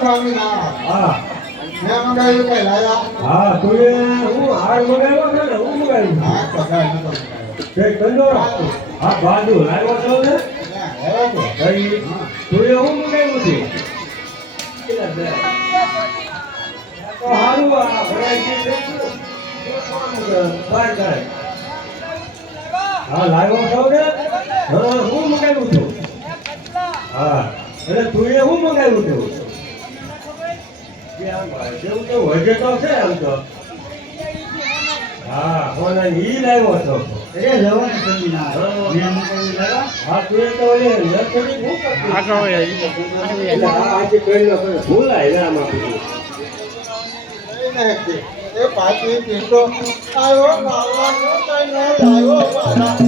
હા. મેં મંગાવ્યું કઈ લાયા હા? તું હું હાર મંગાવ્યો ને હું મંગાવ્યું હા પગાર નતો તે કંદો હા બાજુ લાવ્યો છો ને છો. તું. હું. મંગાવ્યું છે? તો હારું આ ભરાઈ હા લાવ્યો છો ને? હા હું મંગાવ્યું છું. હા એટલે તું એ હું મંગાવ્યું છું? કે જેવું તો છે આમ તો હા કોને ઈ લાવ્યો છો એ જવાનું સ્વામિનારાયણ. મેં મંગાવ્યું લાયા હા તું એ તો એ નર્સરી હું કરતી આગળ હોય એટલે આ આજે કરી લો પણ ભૂલાય આમાં હતી. એ પાછી પીતો આવ્યો કઈ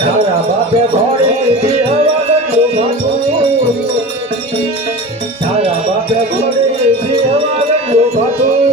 તારા બાપે ઘોડી તારા બાપે ઘોડી હવા ગયું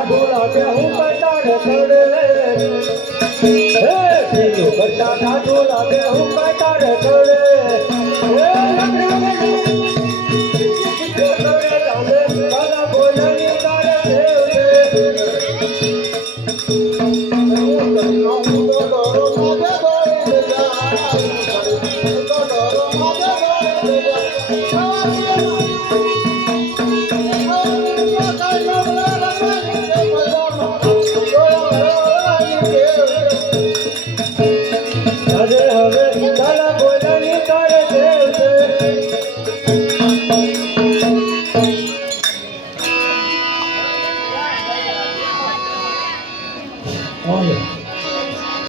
બધા કે હું ખડે હે પીલું